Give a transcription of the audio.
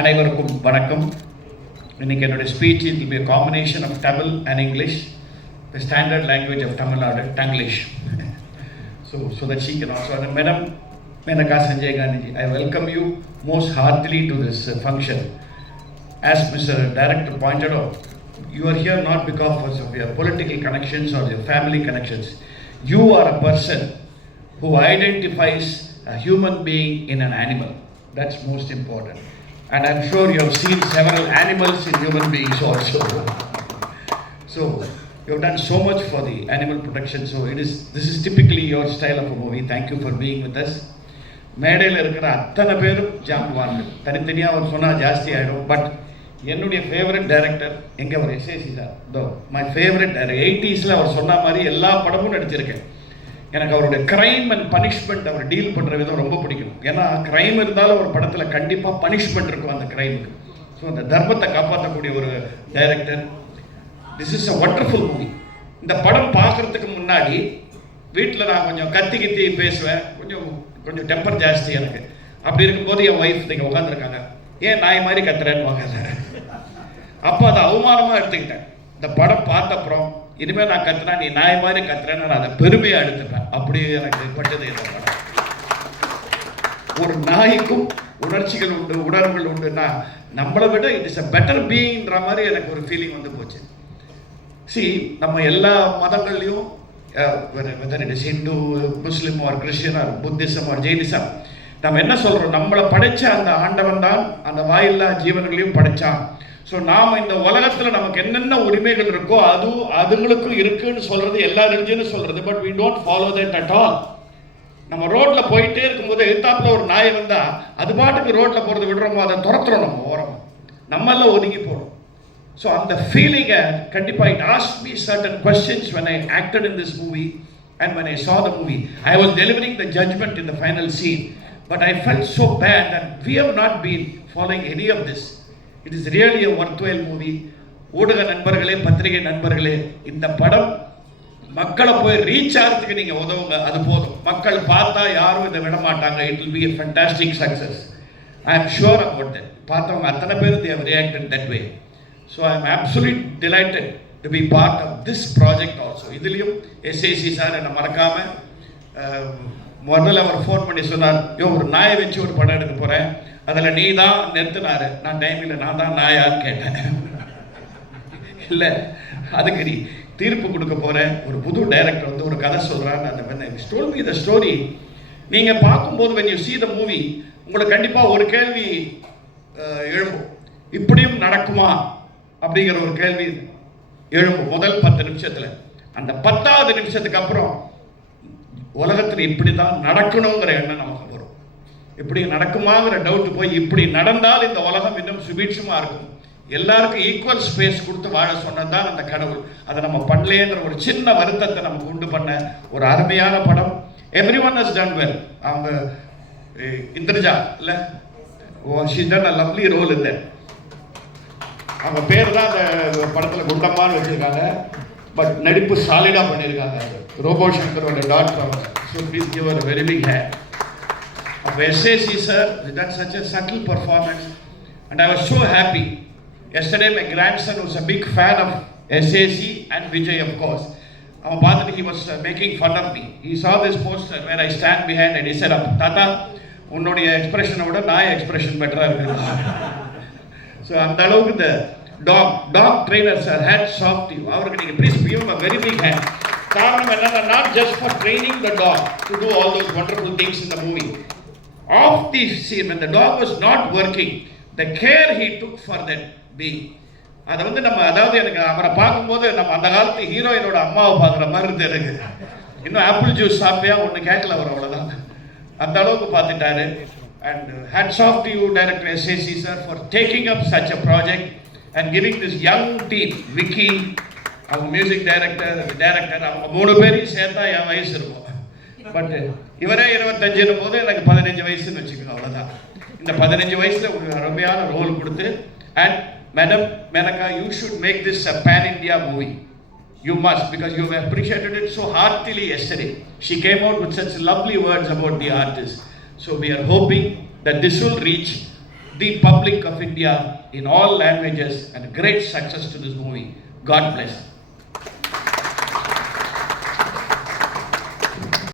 அனைவருக்கும் வணக்கம் இன்னைக்கு என்னுடைய speech it be combination of Tamil and English the standard language of Tamil Nadu Tanglish so so that she can also madam Menaka Sanjay Gandhi, I welcome you most heartily to this uh, function. As Mr. Director pointed out, you are here not because of your political connections or your family connections. You are a person who identifies a human being in an animal. That's most important. And I'm sure you have seen several animals in human beings also. So you have done so much for the animal protection. So it is this is typically your style of a movie. Thank you for being with us. மேடையில் இருக்கிற அத்தனை பேரும் ஜாம்பவான்கள் தனித்தனியாக அவர் சொன்னால் ஜாஸ்தி ஆகிடும் but என்னுடைய favourite director எங்கே அவர் SAC sir though my favourite director எயிட்டிஸில் அவர் சொன்ன மாதிரி எல்லா படமும் நடிச்சிருக்கேன் எனக்கு அவருடைய கிரைம் அண்ட் பனிஷ்மெண்ட் அவர் டீல் பண்ணுற விதம் ரொம்ப பிடிக்கும் ஏன்னா கிரைம் இருந்தாலும் ஒரு படத்தில் கண்டிப்பாக பனிஷ்மெண்ட் இருக்கும் அந்த கிரைமுக்கு ஸோ அந்த தர்மத்தை காப்பாற்றக்கூடிய ஒரு director this is a wonderful movie இந்த படம் பார்க்குறதுக்கு முன்னாடி வீட்டில் நான் கொஞ்சம் கத்தி கித்தி பேசுவேன். கொஞ்சம் கொஞ்சம் டெம்பர் ஜாஸ்தி எனக்கு. அப்படி இருக்கும்போது என் ஒய்ஃப் நீங்கள் உட்காந்துருக்காங்க ஏன் நாய் மாதிரி கத்துறேன்னு வாங்க அப்போ அதை அவமானமாக எடுத்துக்கிட்டேன். இந்த படம் பார்த்த அப்புறம் இனிமேல் நான் கத்துனா நீ நாய் மாதிரி கத்துறேன்னு நான் அதை பெருமையா எடுத்துட்டேன் அப்படியே எனக்கு பட்டது இந்த படம். ஒரு நாய்க்கும் உணர்ச்சிகள் உண்டு உணர்வுகள் உண்டுன்னா நம்மளை விட இட் இஸ் அ பெட்டர் பீயிங்ன்ற மாதிரி எனக்கு ஒரு ஃபீலிங் வந்து போச்சு. சி நம்ம எல்லா மதங்கள்லையும் whether it is Hindu Muslim or Christian or Buddhism or Jainism நம்ம என்ன சொல்கிறோம் நம்மளை படைச்ச அந்த ஆண்டவன் தான் அந்த வாயில்லா ஜீவன்களையும் படைச்சான். ஸோ நாம் இந்த உலகத்தில் நமக்கு என்னென்ன உரிமைகள் இருக்கோ அது அதுங்களுக்கும் இருக்குன்னு சொல்கிறது எல்லா ரிலிஜனும் சொல்கிறது but we don't follow that at all நம்ம ரோட்டில் போயிட்டே இருக்கும்போது எதிர்த்தாப்புல ஒரு நாய் வந்தால் அது பாட்டுக்கு ரோட்டில் போகிறது விடுறோமோ அதை துரத்துறோம் நம்ம ஓரம். நம்மெல்லாம் ஒதுங்கி போகிறோம் ஸோ அந்த ஃபீலிங்கை கண்டிப்பாக it ask me certain questions when I acted in this movie and when I saw the movie I was delivering the judgement in the final scene but I fell so bad and we have not been following any of this it is really a worth well movie ஊடக நண்பர்களே பத்திரிகை நண்பர்களே இந்த படம் மக்களை போய் reach ஆகிறதுக்கு நீங்கள் உதவுங்க. அது போதும். மக்கள் பார்த்தா யாரும் இதை விட மாட்டாங்க. It will be a fantastic success I am sure about that பார்த்தவங்க அத்தனை பேர் they reacted that way so I am absolutely delighted to be part of this project also இதுலேயும் எஸ்ஐசி சார் என்னை மறக்காமல் முதல்ல அவர் ஃபோன் பண்ணி சொன்னார் யோ ஒரு நாயை வச்சு ஒரு படம் எடுக்க போகிறேன் அதில் நீ தான் நிறுத்தினாரு. நான் டைமில் நான் தான் நாயான்னு கேட்டேன். இல்லை அதுக்கு நீ தீர்ப்பு கொடுக்க போகிறேன் ஒரு புது டைரக்டர் வந்து ஒரு கதை சொல்கிறான்னு அந்த மாதிரி ஸ்டோல் மீ த ஸ்டோரி நீங்கள் பார்க்கும்போது when you see the movie உங்களுக்கு கண்டிப்பாக ஒரு கேள்வி எழும்பும். இப்படியும் நடக்குமா? அப்படிங்கிற ஒரு கேள்வி எழும்பும் முதல் பத்து நிமிஷத்தில். அந்த பத்தாவது நிமிஷத்துக்கு அப்புறம் உலகத்தில் இப்படி தான் நடக்கணுங்கிற எண்ணம் நம்ம இப்படி நடக்குமாங்கிற டவுட் போய் இப்படி நடந்தால் இந்த உலகம் இன்னும் சுபீட்சமாக இருக்கும். எல்லாருக்கும் ஈக்குவல் ஸ்பேஸ் கொடுத்து வாழ சொன்னது தான் அந்த கடவுள். அதை நம்ம பண்ணலேன்ற ஒரு சின்ன வருத்தத்தை நமக்கு உண்டு பண்ண ஒரு அருமையான படம். Every one has done well அவங்க இந்திரஜா இல்லை? ஓ she done a lovely role இந்த அவங்க பேர் தான் அந்த படத்தில் குண்டம்மான்னு வச்சுருக்காங்க. பட் நடிப்பு சாலிடாக பண்ணியிருக்காங்க. ரோபோ சங்கரோட டாக்டர் அவங்க. So please give a very big hair of SAC sir, done such a subtle performance, and I was so happy. Yesterday, my grandson was a big fan of SAC and Vijay, of course. அவன் பார்த்துட்டு he was uh, making fun of me. He saw this poster where I stand behind and he said, தாத்தா உன்னுடைய எக்ஸ்பிரஷனை விட நான் expression பெட்டராக இருக்கு so அந்த அளவுக்கு இந்த dog dog trainer sir hats soft you அவருக்கு நீங்கள் please give a very big hand காரணம் என்னன்னா not just for training the dog to do all those wonderful things in the movie of the scene when the dog was not working the care he took for that being. அதை வந்து நம்ம அதாவது எனக்கு அவரை பார்க்கும்போது நம்ம அந்த காலத்து ஹீரோயினோட அம்மாவை பார்க்குற மாதிரி இருந்து எனக்கு இன்னும் ஆப்பிள் ஜூஸ் சாப்பிட்டியா? ஒன்று கேட்கல அவர் அவ்வளோதான் அந்த அளவுக்கு பார்த்துட்டாரு. And hats off to you director SAC sir for taking up such a project and giving this young team Vicky அவங்க மியூசிக் டைரக்டர் டைரக்டர் அவங்க மூணு பேரையும் சேர்த்தா என் வயசு இருக்கும். பட் இவரே இருபத்தஞ்சுன்னும் போது எனக்கு பதினஞ்சு வயசுன்னு வச்சுக்கோங்க அவ்வளோதான் இந்த பதினஞ்சு வயசுல ஒரு அருமையான ரோல் கொடுத்து and madam Menaka you should make this a pan India movie you must because you appreciated it so heartily yesterday she came out with such lovely words about the artist so we are hoping that this will reach the public of India in all languages and great success to this movie. God bless.